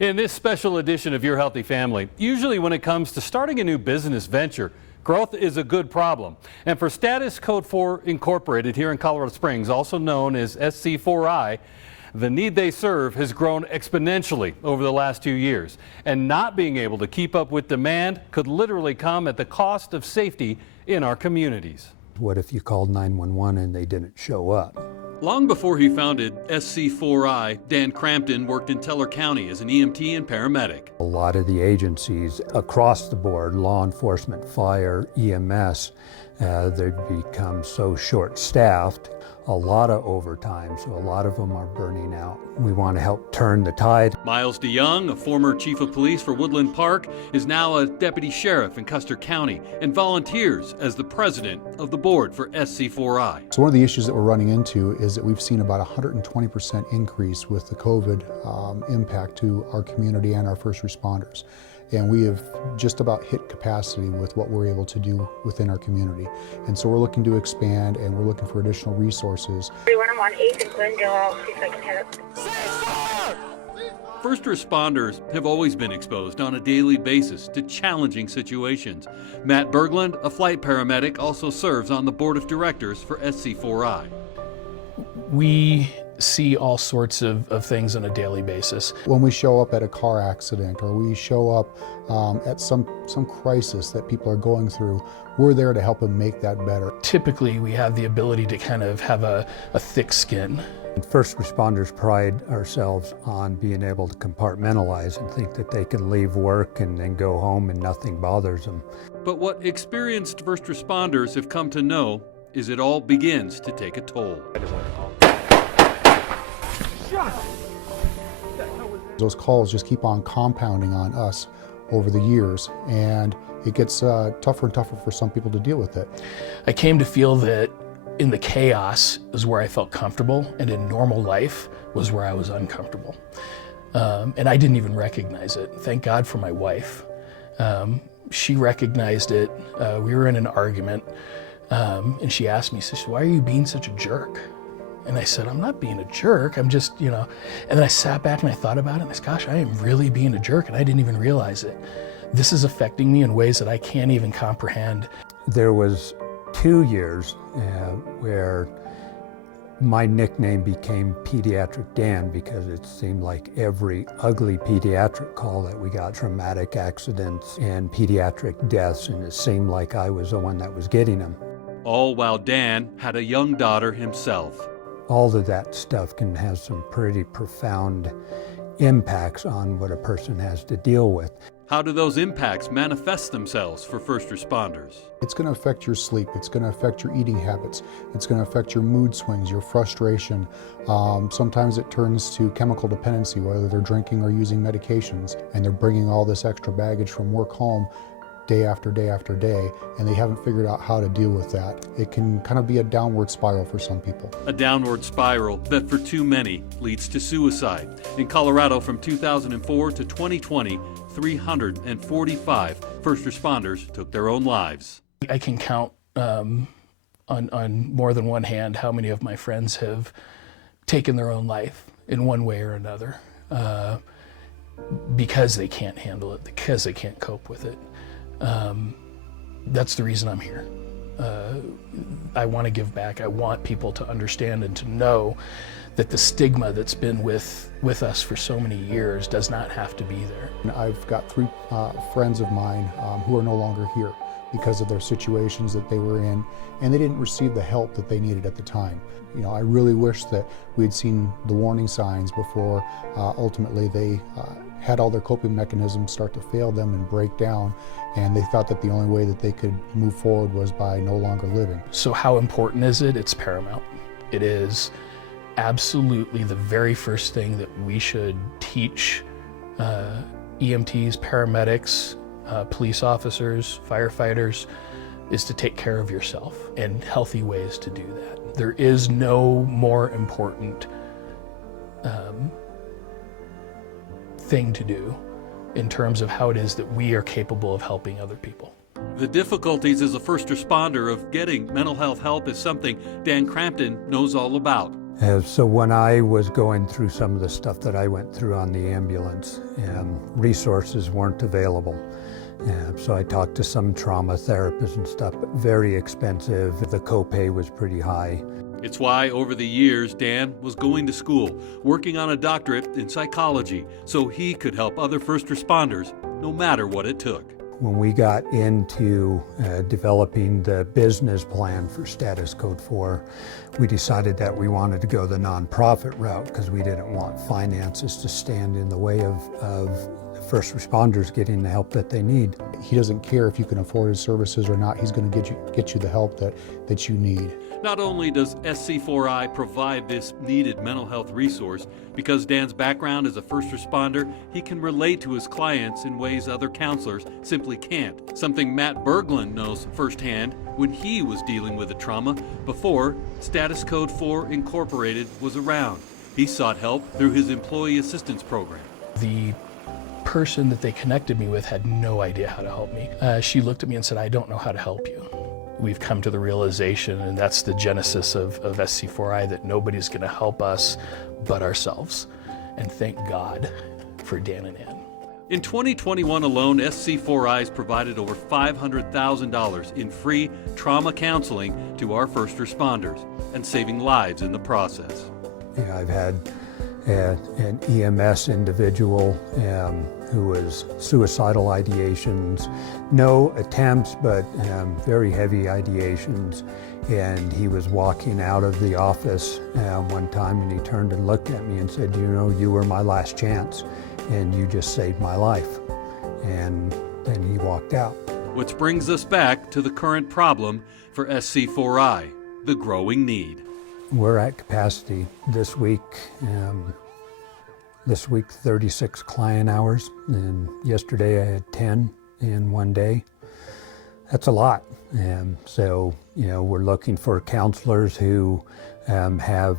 In this special edition of Your Healthy Family, usually when it comes to starting a new business venture, growth is a good problem. And for Status Code 4 Incorporated here in Colorado Springs, also known as SC4I, the need they serve has grown exponentially over the last 2 years. And not being able to keep up with demand could literally come at the cost of safety in our communities. What if you called 911 and they didn't show up? Long before he founded SC4I, Dan Crampton worked in Teller County as an EMT and paramedic. A lot of the agencies across the board, law enforcement, fire, EMS, they've become so short-staffed, a lot of overtime, so a lot of them are burning out. We want to help turn the tide. Miles DeYoung, a former chief of police for Woodland Park, is now a deputy sheriff in Custer County and volunteers as the president of the board for SC4I. So one of the issues that we're running into is that we've seen about 120% increase with the COVID impact to our community and our first responders. And we have just about hit capacity with what we're able to do within our community. And so we're looking to expand, and we're looking for additional resources. Everyone, I'm on 8th and Glendale. I'll see if I can head up. First responders have always been exposed on a daily basis to challenging situations. Matt Berglund, a flight paramedic, also serves on the board of directors for SC4I. We see all sorts of things on a daily basis. When we show up at a car accident, or we show up at some crisis that people are going through, we're there to help them make that better. Typically, we have the ability to kind of have a thick skin. First responders pride ourselves on being able to compartmentalize and think that they can leave work and then go home and nothing bothers them. But what experienced first responders have come to know is it all begins to take a toll. Those calls just keep on compounding on us over the years, and it gets tougher and tougher for some people to deal with it. I came to feel that in the chaos is where I felt comfortable, and in normal life was where I was uncomfortable. And I didn't even recognize it. Thank God for my wife. She recognized it. We were in an argument, and she asked me, she said, "Why are you being such a jerk?" And I said, "I'm not being a jerk, I'm just, And then I sat back and I thought about it, and I said, gosh, I am really being a jerk, and I didn't even realize it. This is affecting me in ways that I can't even comprehend." There was 2 years where my nickname became Pediatric Dan because it seemed like every ugly pediatric call that we got, traumatic accidents and pediatric deaths, and it seemed like I was the one that was getting them. All while Dan had a young daughter himself. All of that stuff can have some pretty profound impacts on what a person has to deal with. How do those impacts manifest themselves for first responders? It's going to affect your sleep. It's going to affect your eating habits. It's going to affect your mood swings, your frustration. Sometimes it turns to chemical dependency, whether they're drinking or using medications, and they're bringing all this extra baggage from work home day after day after day, and they haven't figured out how to deal with that. It can kind of be a downward spiral for some people. A downward spiral that for too many leads to suicide. In Colorado from 2004 to 2020, 345 first responders took their own lives. I can count on more than one hand how many of my friends have taken their own life in one way or another because they can't handle it, because they can't cope with it. That's the reason I'm here. I want to give back. I want people to understand and to know that the stigma that's been with us for so many years does not have to be there. I've got 3 friends of mine who are no longer here because of their situations that they were in, and they didn't receive the help that they needed at the time. I really wish that we had seen the warning signs before ultimately they had all their coping mechanisms start to fail them and break down, and they thought that the only way that they could move forward was by no longer living. So how important is it? It's paramount. It is absolutely the very first thing that we should teach EMTs, paramedics, police officers, firefighters, is to take care of yourself, and healthy ways to do that. There is no more important thing to do in terms of how it is that we are capable of helping other people. The difficulties as a first responder of getting mental health help is something Dan Crampton knows all about. So when I was going through some of the stuff that I went through on the ambulance, resources weren't available. So I talked to some trauma therapists and stuff, but very expensive. The copay was pretty high. It's why over the years Dan was going to school, working on a doctorate in psychology, so he could help other first responders no matter what it took. When we got into developing the business plan for Status Code 4, we decided that we wanted to go the nonprofit route because we didn't want finances to stand in the way of first responders getting the help that they need. He doesn't care if you can afford his services or not. He's going to get you the help that you need. Not only does SC4I provide this needed mental health resource, because Dan's background as a first responder, he can relate to his clients in ways other counselors simply can't. Something Matt Berglund knows firsthand when he was dealing with a trauma before Status Code 4 Incorporated was around. He sought help through his employee assistance program. The person that they connected me with had no idea how to help me. She looked at me and said, "I don't know how to help you." We've come to the realization, and that's the genesis of SC4I, that nobody's going to help us but ourselves. And thank God for Dan and Ann. In 2021 alone, SC4I's provided over $500,000 in free trauma counseling to our first responders and saving lives in the process. Yeah, I've had an EMS individual who was suicidal ideations, no attempts, but very heavy ideations. And he was walking out of the office one time, and he turned and looked at me and said, "You know, you were my last chance, and you just saved my life." And then he walked out. Which brings us back to the current problem for SC4I, the growing need. We're at capacity this week. 36 client hours, and yesterday I had 10 in one day. That's a lot. So, we're looking for counselors who have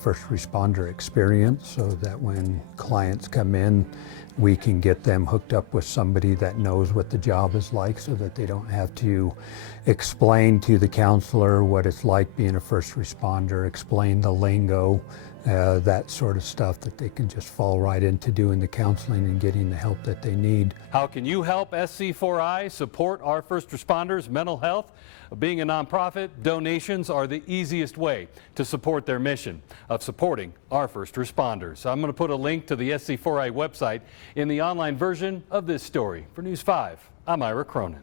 first responder experience, so that when clients come in, we can get them hooked up with somebody that knows what the job is like, so that they don't have to explain to the counselor what it's like being a first responder, explain the lingo, that sort of stuff, that they can just fall right into doing the counseling and getting the help that they need. How can you help SC4I support our first responders' mental health? Being a nonprofit, donations are the easiest way to support their mission of supporting our first responders. I'm going to put a link to the SC4I website in the online version of this story. For News 5, I'm Ira Cronin.